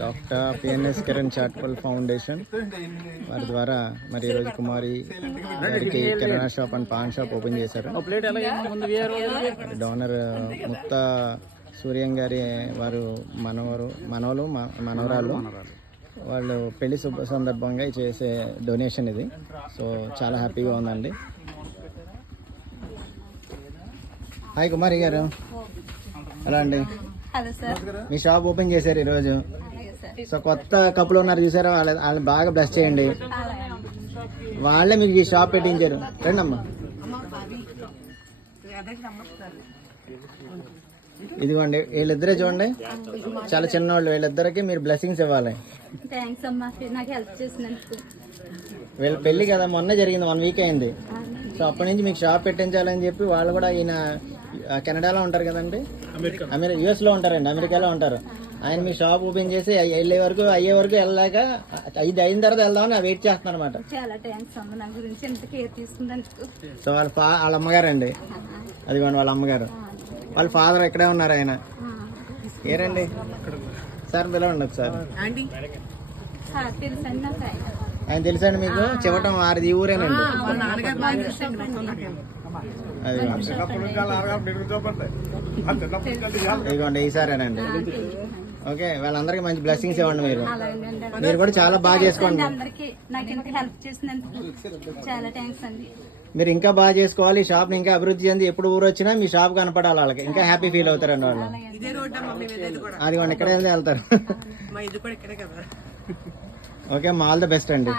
Doctor PNS Kiran charitable foundation వారి ద్వారా మరి ఈరోజు కుమారి గారికి kirana shop and paan shop open చేశారు. డోనర్ ముక్త సూర్యం గారి వారు మనవరాలు వాళ్ళు పెళ్లి శుభ సందర్భంగా చేసే డొనేషన్ ఇది. సో చాలా హ్యాపీగా ఉందండి. హాయ్ కుమారి గారు, ఎలా అండి? మీ షాప్ ఓపెన్ చేశారు ఈరోజు. సో కొత్త కప్పులు ఉన్నారు చూసారా, వాళ్ళని బాగా బ్లెస్ చేయండి. వాళ్ళే మీకు ఈ షాప్ పెట్టించారు. రండి అమ్మా. ఇదిగోండి, వీళ్ళిద్దరే చూడండి, చాలా చిన్నవాళ్ళు. వీళ్ళిద్దరికి మీరు బ్లెస్సింగ్స్ ఇవ్వాలి. వీళ్ళ పెళ్లి కదా మొన్న జరిగింది, 1 వీక్ అయింది. సో అప్పటి నుంచి మీకు షాప్ పెట్టించాలని చెప్పి వాళ్ళు కూడా, ఈయన కెనడాలో ఉంటారు కదండి, US లో ఉంటారండి, అమెరికాలో ఉంటారు. ఆయన మీ షాప్ ఓపెన్ చేసి అయ్యే వరకు వెళ్ళలేక 5 అయిన తర్వాత వెళ్దామని వెయిట్ చేస్తున్నారు అనమాట. సో వాళ్ళ అమ్మగారండి, అదిగోండి వాళ్ళ అమ్మగారు. వాళ్ళ ఫాదర్ ఇక్కడే ఉన్నారు. ఆయన ఏరండి సార్, పిలవండి ఒకసారి. ఆయన తెలుసండి మీకు? చివటం వారిది ఈ ఊరేనండి. ఇదిగోండి ఈసారేనండి. ఓకే, వాళ్ళందరికీ మంచి బ్లెస్సింగ్స్ ఇవ్వండి. మీరు కూడా చాలా బాగా చేసుకోండి. మీరు ఇంకా బాగా చేసుకోవాలి. షాప్ ఇంకా అభివృద్ధి చెంది ఎప్పుడు ఊరు వచ్చినా మీ షాప్ కనపడాలి. వాళ్ళకి ఇంకా హ్యాపీ ఫీల్ అవుతారండి వాళ్ళు. అదిగోండి ఇక్కడే వెళ్తారు. ఓకే, ఆల్ ద బెస్ట్ అండి.